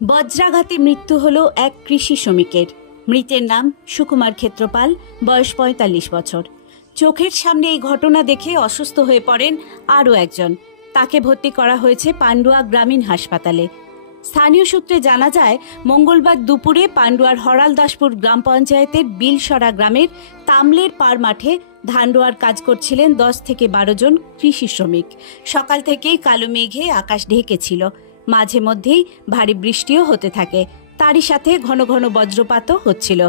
বজ্রাঘাতে মৃত্যু হলো এক কৃষি শ্রমিকের। মৃতের নাম সুকুমার ক্ষেত্রপাল, বয়স ৪৫ বছর। চোখের সামনে এই ঘটনা দেখে অসুস্থ হয়ে পড়েন আরও একজন। তাকে ভর্তি করা হয়েছে পান্ডুয়া গ্রামীণ হাসপাতালে। স্থানীয় সূত্রে জানা যায়, মঙ্গলবার দুপুরে পান্ডুয়ার হরালদাসপুর গ্রাম পঞ্চায়েতের বিলসরা গ্রামের তামলের পাড় মাঠে ধান রোয়ার কাজ করছিলেন ১০ থেকে ১২ জন কৃষি শ্রমিক। সকাল থেকেই কালো মেঘে আকাশ ঢেকেছিল। মাঝে মধ্যেই ভারী বৃষ্টিও হতে থাকে, তারই সাথে ঘন ঘন বজ্রপাতও হচ্ছিল।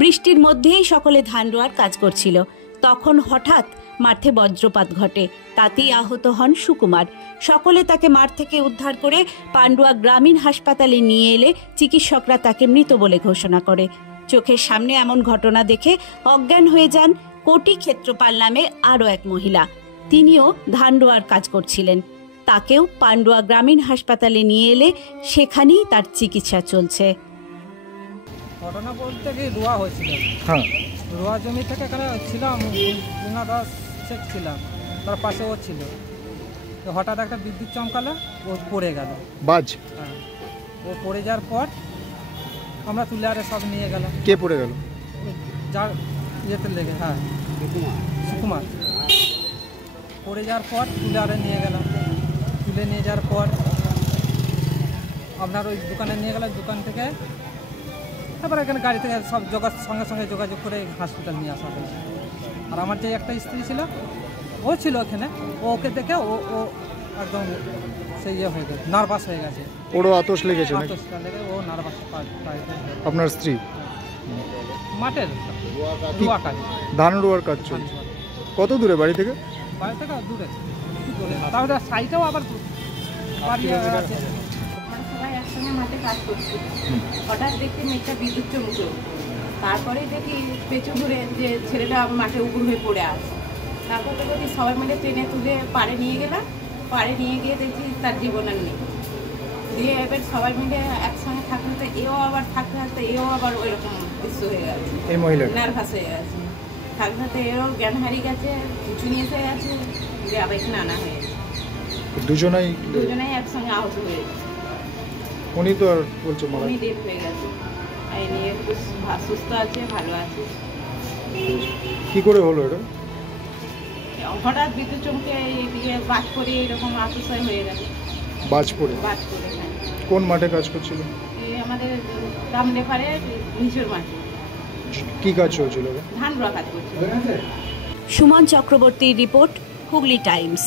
বৃষ্টির মধ্যেই সকলে ধান রোয়ার কাজ করছিল। তখন হঠাৎ মাঠে বজ্রপাত ঘটে, তাতেই আহত হন সুকুমার। সকলে তাকে মাঠ থেকে উদ্ধার করে পান্ডুয়া গ্রামীণ হাসপাতালে নিয়ে এলে চিকিৎসকরা তাকে মৃত বলে ঘোষণা করে। চোখের সামনে এমন ঘটনা দেখে অজ্ঞান হয়ে যান কোটি ক্ষেত্রপাল নামে আরও এক মহিলা। তিনিও ধান রোয়ার কাজ করছিলেন। তাকেও পান্ডুয়া গ্রামীণ হাসপাতালে নিয়ে এলে সেখানেই তার চিকিৎসা চলছে। ঘটনা বলতে কি রোয়া হয়েছিল, রোয়া জমি থেকে এখানে ছিলাম, শেখ ছিলাম, তার পাশে ও ছিল। তো হঠাৎ একটা বিদ্যুৎ চমকালো, ও পড়ে গেল বাজ। হ্যাঁ, ও পড়ে যাওয়ার পর আমরা তুলে আরে সব নিয়ে গেলাম। কে পড়ে গেল? যার ইয়েতে লেগে, হ্যাঁ সুকুমার। পড়ে যাওয়ার পর তুলে আরে নিয়ে গেলাম। তুলে নিয়ে যাওয়ার পর আপনার ওই দোকানে নিয়ে গেলাম। দোকান থেকে তারপর এখানে গাড়ি থেকে সব সঙ্গে সঙ্গে যোগাযোগ করে হসপিটাল নিয়ে আসা হয়েছে। আর আমার যে একটা স্ত্রী ছিল, ও ছিল ওখানে, ওকে দেখে ও একদম সেই ইয়ে হয়ে গেছে, নার্ভাস হয়ে গেছে। ওরও আতশ লেগেছে? আতশটা লেগে ও নার্ভাস। আপনার স্ত্রী মাঠের রোয়া কাজ, ধান রোয়ার কাজ চলছে। কত দূরে বাড়ি থেকে? বাড়ি থেকে দূরে, তাহলে সাইডেও আবার বাড়ি আছে। সবাই একসঙ্গে মাঠে কাজ করছি, হঠাৎ দেখি মেঘটা বিদ্যুৎ চমকলো। তারপরে দেখি পেছন ঘুরে যে ছেলেটা মাঠে উপুর হয়ে পড়ে আছে। তারপর দেখি সবাই মিলে ট্রেনে তুলে পাড়ে নিয়ে গেলাম। পাড়ে নিয়ে গিয়ে দেখি তার জীবন আর নেই। দিয়ে এবার সবাই মিলে একসঙ্গে থাকতে থাকতে এও আবার থাকতে থাকতে এও আবার ওই রকম দৃশ্য হয়ে গেছে, নার্ভাস হয়ে গেছে। থাকতে থাকতে এও জ্ঞান হারিয়ে গেছে, কিছু নিয়ে এসে গেছে, দিয়ে আবার এখানে আনা হয়ে গেছে। দুজনেই একসঙ্গে আহত হয়ে গেছে। উনি তো আর বলছে উনি ডেট হয়ে গেছে। এই নিয়ে সুস্থ আছে, ভালো আছে। কি করে হলো এটা? হঠাৎ বিদ্যুৎ চমকে বাজ পড়ে এরকম আতশয় হয়ে গেল। বাজ পড়ে? হ্যাঁ। কোন মাঠে কাজ করছিল? এই আমাদের দামলে পাড়ে নিচের মাঠে। কি কাজ চলছিল? ধান রোয়া কাজ করছিল। সুমন চক্রবর্তীর রিপোর্ট, হুগলি টাইমস।